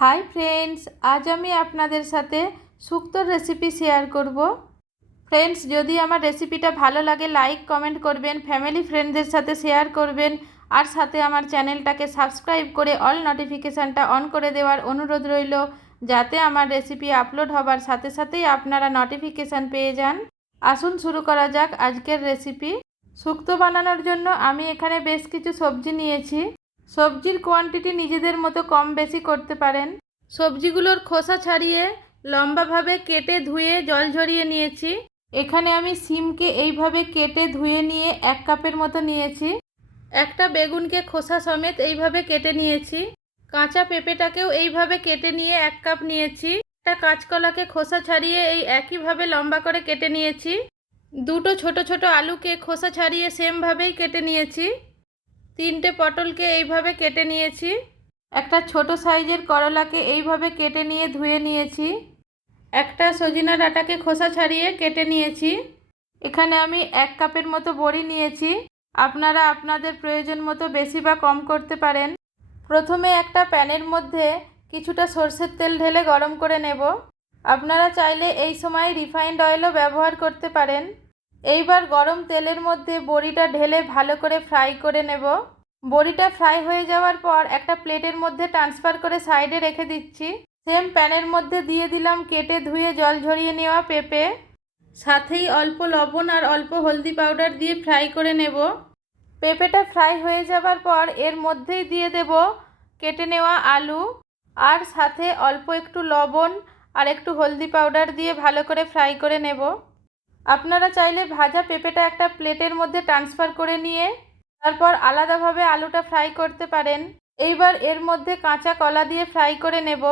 Hi friends, आज आमी आपनादेर साथे शुक्तोर रेसिपि शेयर करब। फ्रेंड्स, यदि आमार रेसिपिटा भालो लागे लाइक कमेंट करबेन, फैमिली फ्रेंडदेर साथे शेयर करबेन और साथे आमार चैनलटाके सबस्क्राइब करे अल नोटिफिकेशनटा अन करे देवार अनुरोध रइल, जाते आमार रेसिपि आपलोड हबार साथे साथेई आपनारा नोटिफिकेशन पेये जान। आसुन शुरू करा जाक आजकेर रेसिपि। शुक्तो बानानोर जोन्नो आमी एखाने बेश किछु सब्जी नियेछि। सब्जिर कोয়ান্টিটি নিজেদের মতো কম বেশি করতে পারেন। সবজিগুলোর খোসা ছাড়িয়ে লম্বাভাবে কেটে ধুয়ে জল ঝরিয়ে নিয়েছি। এখানে আমি সিমকে এইভাবে কেটে ধুয়ে নিয়ে 1 কাপের মতো নিয়েছি। একটা বেগুনকে খোসা সমেত এইভাবে কেটে নিয়েছি। কাঁচা পেঁপেটাকেও এইভাবে কেটে নিয়ে 1 কাপ নিয়েছি। একটা কাঁচকলাকে খোসা ছাড়িয়ে এই একইভাবে লম্বা করে কেটে নিয়েছি। দুটো ছোট ছোট আলুকে খোসা ছাড়িয়ে সেম ভাবেই কেটে নিয়েছি। 3টে পটলকে এইভাবে কেটে নিয়েছি। একটা ছোট সাইজের করলাকে এইভাবে কেটে নিয়ে ধুয়ে নিয়েছি। একটা সজিনা ডাঁটাকে খোসা ছাড়িয়ে কেটে নিয়েছি। এখানে আমি 1 কাপের মতো বড়ি নিয়েছি। আপনারা আপনাদের প্রয়োজন মতো বেশি বা কম করতে পারেন। প্রথমে একটা প্যানের মধ্যে কিছুটা সরষের তেল ঢেলে গরম করে নেব। আপনারা চাইলে এই সময় রিফাইন্ড অয়েলও ব্যবহার করতে পারেন। এইবার গরম তেলের মধ্যে বড়িটা ঢেলে ভালো করে ফ্রাই করে নেব। বড়িটা ফ্রাই হয়ে যাওয়ার পর একটা প্লেটের মধ্যে ট্রান্সফার করে সাইডে রেখে দিচ্ছি। সেম প্যানের মধ্যে দিয়ে দিলাম কেটে ধুয়ে জল ঝরিয়ে নেওয়া পেঁপে, সাথেই অল্প লবণ আর অল্প হলদি পাউডার দিয়ে ফ্রাই করে নেব। পেঁপেটা ফ্রাই হয়ে যাওয়ার পর এর মধ্যেই দিয়ে দেব কেটে নেওয়া আলু আর সাথে অল্প একটু লবণ আর একটু হলদি পাউডার দিয়ে ভালো করে ফ্রাই করে নেব। আপনারা চাইলে ভাজা পেঁপেটা একটা প্লেটের মধ্যে ট্রান্সফার করে নিয়ে তারপর আলাদাভাবে আলুটা ফ্রাই করতে পারেন। এইবার এর মধ্যে কাঁচা কলা দিয়ে ফ্রাই করে নেব।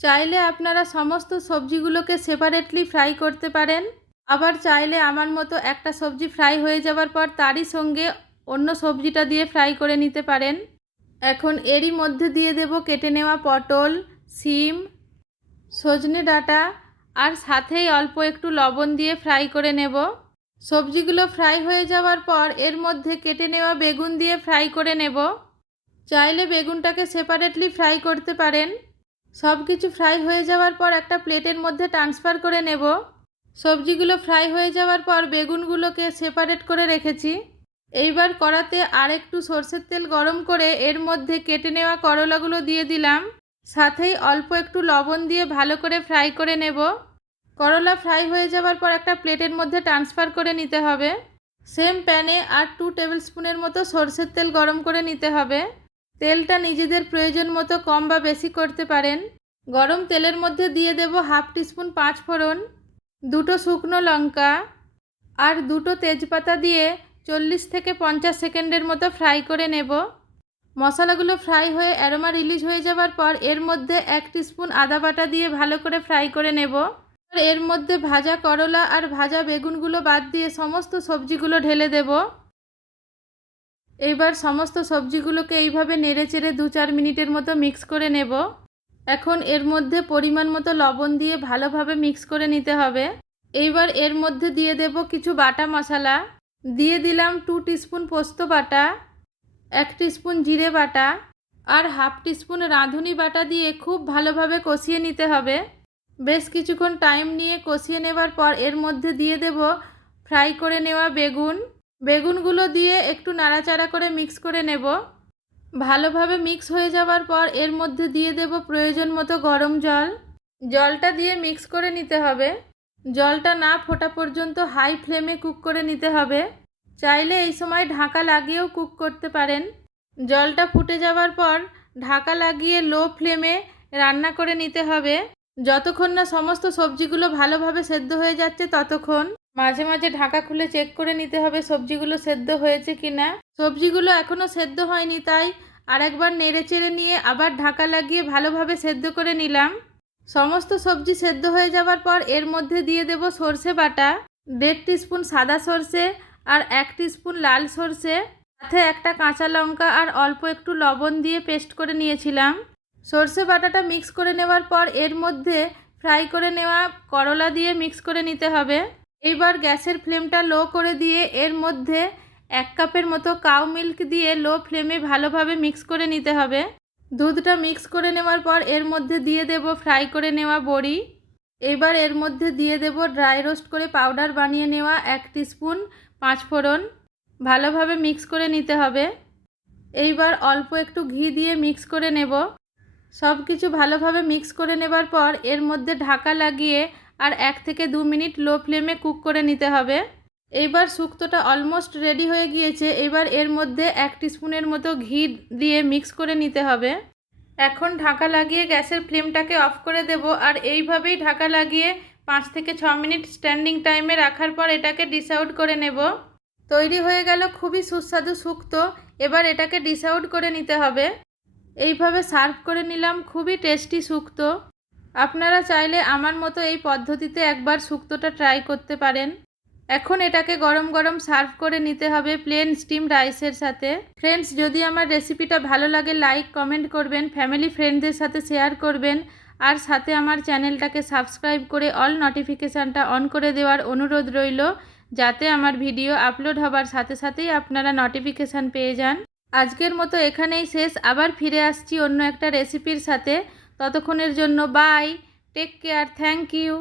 চাইলে আপনারা সমস্ত সবজিগুলোকে সেপারেটলি ফ্রাই করতে পারেন, আবার চাইলে আমার মতো একটা সবজি ফ্রাই হয়ে যাওয়ার পর তারই সঙ্গে অন্য সবজিটা দিয়ে ফ্রাই করে নিতে পারেন। এখন এরই মধ্যে দিয়ে দেব কেটে নেওয়া পটল, সিম, সজনে ডাঁটা আর সাথেই অল্প একটু লবণ দিয়ে ফ্রাই করে নেব। সবজিগুলো ফ্রাই হয়ে যাওয়ার পর এর মধ্যে কেটে নেওয়া বেগুন দিয়ে ফ্রাই করে নেব। চাইলে বেগুনটাকে সেপারেটলি ফ্রাই করতে পারেন। সব কিছু ফ্রাই হয়ে যাওয়ার পর একটা প্লেটের মধ্যে ট্রান্সফার করে নেব। সবজিগুলো ফ্রাই হয়ে যাওয়ার পর বেগুনগুলোকে সেপারেট করে রেখেছি। এইবার কড়াতে আর একটু সরষের তেল গরম করে এর মধ্যে কেটে নেওয়া করলাগুলো দিয়ে দিলাম। সাথেই অল্প একটু লবণ দিয়ে ভালো করে ফ্রাই করে নেব। করলা ফ্রাই হয়ে যাওয়ার পর একটা প্লেটের মধ্যে ট্রান্সফার করে নিতে হবে। সেম প্যানে আর 2 টেবিল স্পুনের মতো সরষের তেল গরম করে নিতে হবে। তেলটা নিজেদের প্রয়োজন মতো কম বা বেশি করতে পারেন। গরম তেলের মধ্যে দিয়ে দেব 1/2 টিস্পুন 5 ফোড়ন, 2টো শুকনো লঙ্কা আর 2টো তেজপাতা দিয়ে 40 থেকে 50 সেকেন্ডের মতো ফ্রাই করে নেব। মশলাগুলো ফ্রাই হয়ে অ্যারোমা রিলিজ হয়ে যাওয়ার পর এর মধ্যে 1 টিস্পুন আদা বাটা দিয়ে ভালো করে ফ্রাই করে নেব। এর মধ্যে ভাজা করলা আর ভাজা বেগুনগুলো বাদ দিয়ে সমস্ত সবজিগুলো ঢেলে দেব। এইবার সমস্ত সবজিগুলোকে এইভাবে নেড়েচেড়ে 2-4 মিনিটের মতো মিক্স করে নেব। এখন এর মধ্যে পরিমাণ মতো লবণ দিয়ে ভালোভাবে মিক্স করে নিতে হবে। এইবার এর মধ্যে দিয়ে দেব কিছু বাটা মশলা। দিয়ে দিলাম 2 টিস্পুন পোস্ত বাটা, 1 টিস্পুন জিরে বাটা আর 1/2 টিস্পুন রাঁধুনি বাটা দিয়ে খুব ভালোভাবে কষিয়ে নিতে হবে। বেশ কিছুক্ষণ টাইম নিয়ে কষিয়ে নেবার পর এর মধ্যে দিয়ে দেব ফ্রাই করে নেওয়া বেগুনগুলো দিয়ে একটু নাড়াচাড়া করে মিক্স করে নেব। ভালোভাবে মিক্স হয়ে যাওয়ার পর এর মধ্যে দিয়ে দেব প্রয়োজন মতো গরম জল। জলটা দিয়ে মিক্স করে নিতে হবে। জলটা না ফোটা পর্যন্ত হাই ফ্লেমে কুক করে নিতে হবে। চাইলে এই সময় ঢাকা লাগিয়েও কুক করতে পারেন। জলটা ফুটে যাওয়ার পর ঢাকা লাগিয়ে লো ফ্লেমে রান্না করে নিতে হবে যতক্ষণ না সমস্ত সবজিগুলো ভালোভাবে সেদ্ধ হয়ে যাচ্ছে ততক্ষণ। মাঝে মাঝে ঢাকা খুলে চেক করে নিতে হবে সবজিগুলো সেদ্ধ হয়েছে কিনা। সবজিগুলো এখনও সেদ্ধ হয়নি, তাই আরেকবার নেড়েচেড়ে নিয়ে আবার ঢাকা লাগিয়ে ভালোভাবে সেদ্ধ করে নিলাম। সমস্ত সবজি সেদ্ধ হয়ে যাওয়ার পর এর মধ্যে দিয়ে দেব সরষে বাটা, 1.5 টিস্পুন সাদা সরষে আর 1 টিস্পুন লাল সরষে, সাথে একটা কাঁচা লঙ্কা আর অল্প একটু লবণ দিয়ে পেস্ট করে নিয়েছিলাম। সরষে বাটাটা মিক্স করে নেওয়ার পর এর মধ্যে ফ্রাই করে নেওয়া করলা দিয়ে মিক্স করে নিতে হবে। এইবার গ্যাসের ফ্লেমটা লো করে দিয়ে এর মধ্যে 1 কাপের মতো কাউ মিল্ক দিয়ে লো ফ্লেমে ভালোভাবে মিক্স করে নিতে হবে। দুধটা মিক্স করে নেওয়ার পর এর মধ্যে দিয়ে দেব ফ্রাই করে নেওয়া বড়ি। এবার এর মধ্যে দিয়ে দেব ড্রাই রোস্ট করে পাউডার বানিয়ে নেওয়া 1 টিস্পুন পাঁচফোড়ন। ভালোভাবে মিক্স করে নিতে হবে। এইবার অল্প একটু ঘি দিয়ে মিক্স করে নেব। সব কিছু ভালোভাবে মিক্স করে নেবার পর এর মধ্যে ঢাকা লাগিয়ে আর 1 থেকে 2 মিনিট লো ফ্লেমে কুক করে নিতে হবে। এইবার শুক্তোটা অলমোস্ট রেডি হয়ে গিয়েছে। এবার এর মধ্যে 1 টিস্পুনের মতো ঘি দিয়ে মিক্স করে নিতে হবে। এখন ঢাকা লাগিয়ে গ্যাসের ফ্লেমটাকে অফ করে দেব আর এইভাবেই ঢাকা লাগিয়ে 5 থেকে 6 মিনিট স্ট্যান্ডিং টাইমে রাখার পর এটাকে ডিশ আউট করে নেব। তৈরি হয়ে গেল খুবই সুস্বাদু শুক্তো। এবার এটাকে ডিশ আউট করে নিতে হবে। এইভাবে সার্ভ করে নিলাম খুবই টেস্টি শুক্তো। আপনারা চাইলে আমার মতো এই পদ্ধতিতে একবার শুক্তোটা ট্রাই করতে পারেন। এখন এটাকে গরম গরম সার্ভ করে নিতে হবে প্লেন স্টিম রাইসের সাথে। ফ্রেন্ডস, যদি আমার রেসিপিটা ভালো লাগে লাইক কমেন্ট করবেন, ফ্যামিলি ফ্রেন্ডদের সাথে শেয়ার করবেন আর সাথে আমার চ্যানেলটাকে সাবস্ক্রাইব করে অল নোটিফিকেশানটা অন করে দেওয়ার অনুরোধ রইল, যাতে আমার ভিডিও আপলোড হবার সাথে সাথেই আপনারা নোটিফিকেশান পেয়ে যান। আজকের মতো এখানেই শেষ। আবার ফিরে আসছি অন্য একটা রেসিপির সাথে। ততক্ষণের জন্য bye, take care, thank you.